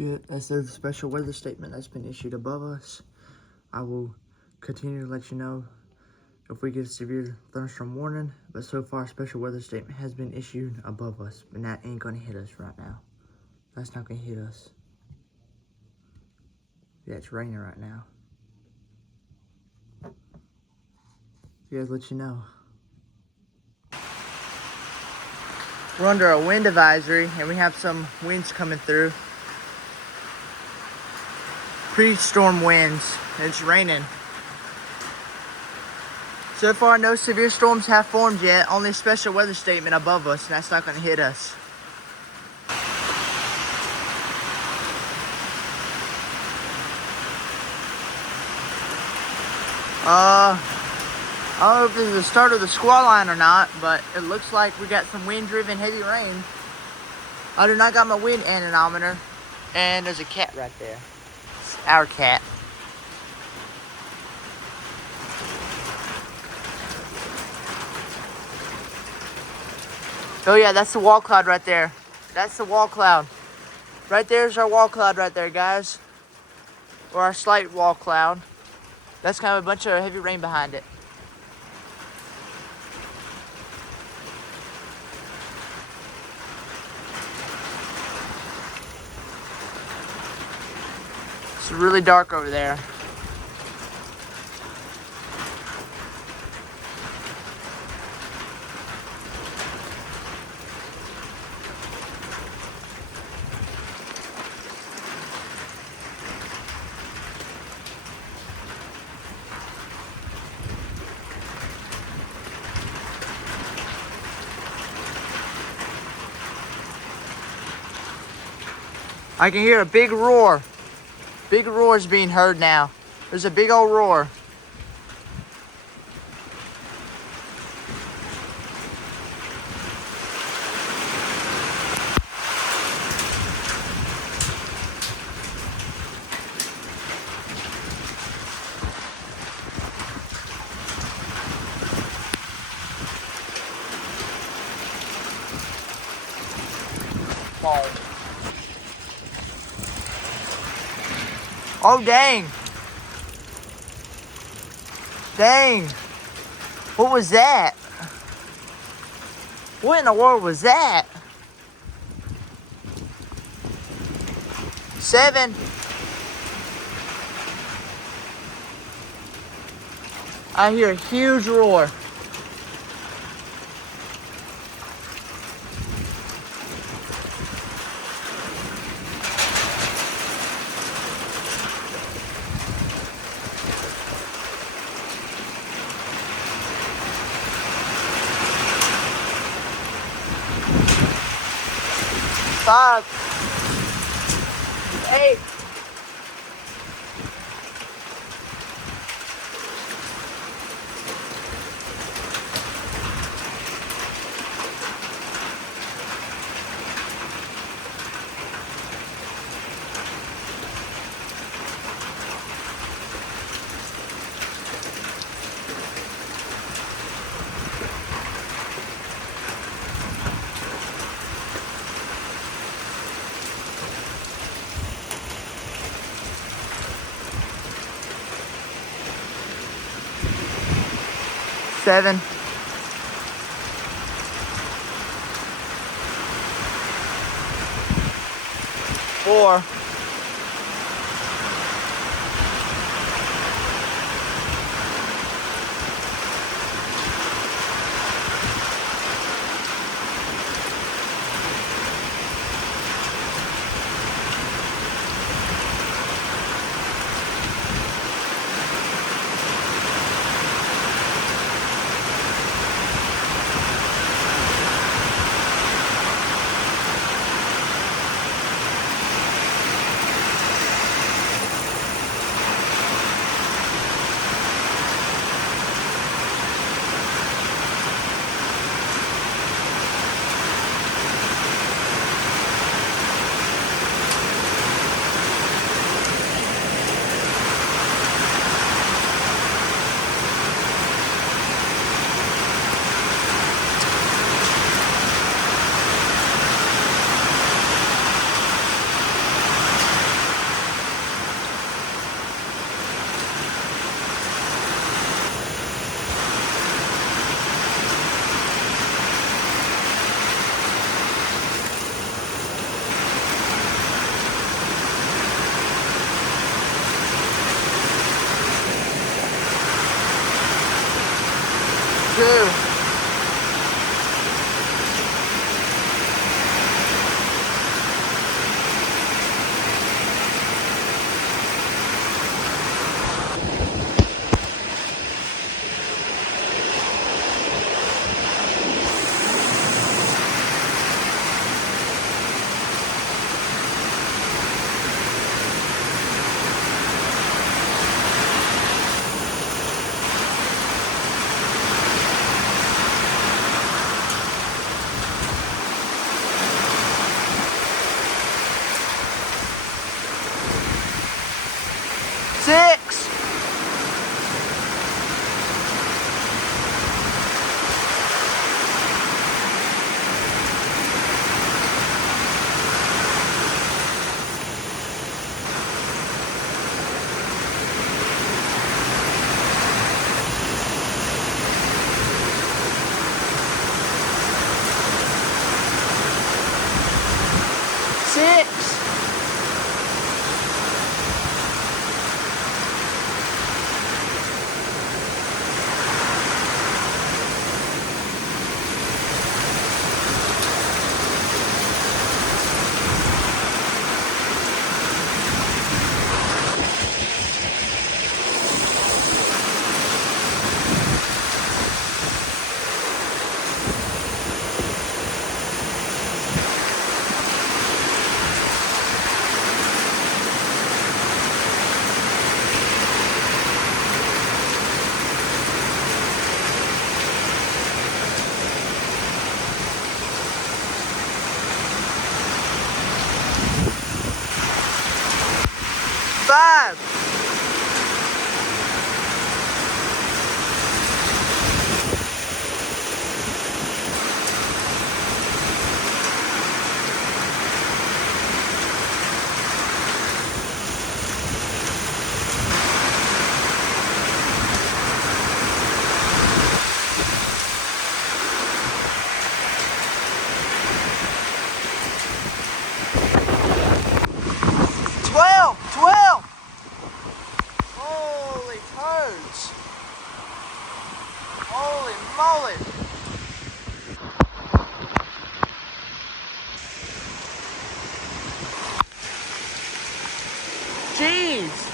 Yeah, as there's a special weather statement that's been issued above us, I will continue to let you know if we get a severe thunderstorm warning, but so far a special weather statement has been issued above us, and that ain't gonna hit us right now. That's not gonna hit us. Yeah, it's raining right now. You guys, let you know. We're under a wind advisory, and we have some winds coming through. Pre-storm winds, and it's raining. So far, no severe storms have formed yet. Only a special weather statement above us, and that's not going to hit us. I don't know if this is the start of the squall line or not, but it looks like we got some wind-driven heavy rain. I do not got my wind anemometer, and there's a cat right there. It's our cat. Oh yeah, that's the wall cloud right there. That's the wall cloud. Right there's our wall cloud right there, guys. Or our slight wall cloud. That's kind of a bunch of heavy rain behind it. It's really dark over there. I can hear a big roar. Big roar is being heard now. There's a big old roar. Oh, dang. Dang. What was that? What in the world was that? 7. I hear a huge roar. Five. 8. Seven. 4. 5. 6. Five. Holy toads. Holy moly. Jeez.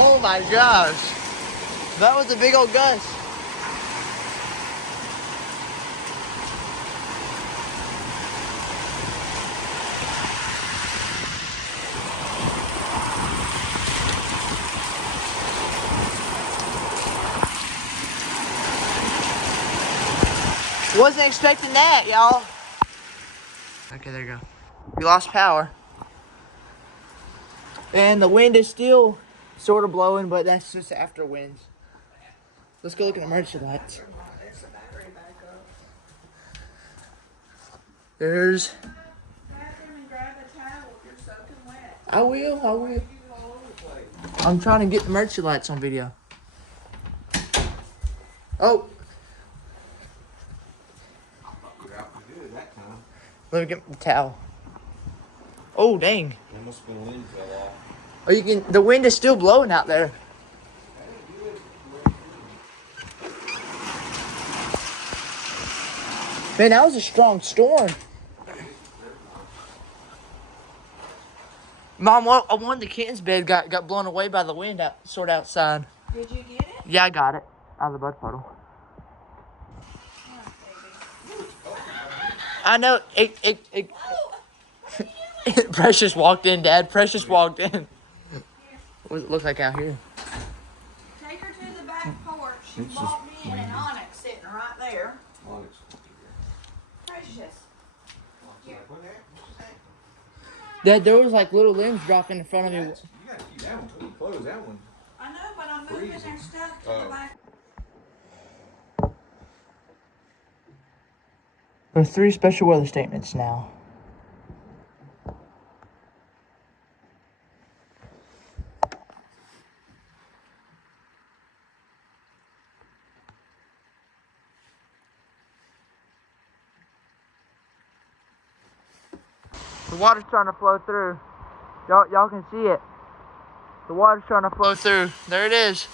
Oh my gosh. That was a big old gust. Wasn't expecting that, y'all. Okay, there you go. We lost power. And the wind is still sort of blowing, but that's just after winds. Let's go look at the emergency lights. There's... I will. I'm trying to get the emergency lights on video. Oh! Let me get the towel. Oh, dang. That must have been wind fell off. Oh, you can... The wind is still blowing out there. Man, that was a strong storm. Mom, one of the kitten's bed got blown away by the wind outside. Did you get it? Yeah, I got it. Out of the bud puddle. I know. Precious walked in, Dad. Precious walked in. What does it look like out here? Take her to the back porch. She walked in and Onyx sitting right there. Precious. Dad, there was like little limbs dropping in front of me. You gotta keep that one till you close that one. I know, but I'm moving their stuff to the back. There's 3 special weather statements now. The water's starting to flow through. Y'all can see it. The water's starting to flow through. There it is.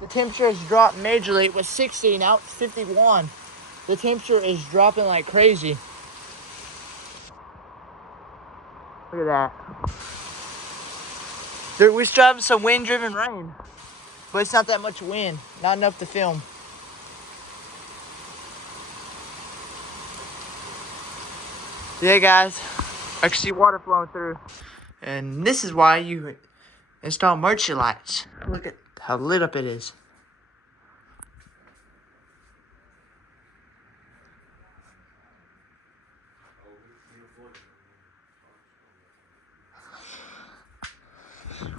The temperature has dropped majorly. It was 60, now it's 51. The temperature is dropping like crazy. Look at that. We're still having some wind-driven rain, but it's not that much wind. Not enough to film. Yeah, guys, I can see water flowing through. And this is why you install emergency lights. Look at how lit up it is.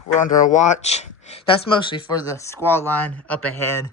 We're under a watch. That's mostly for the squall line up ahead.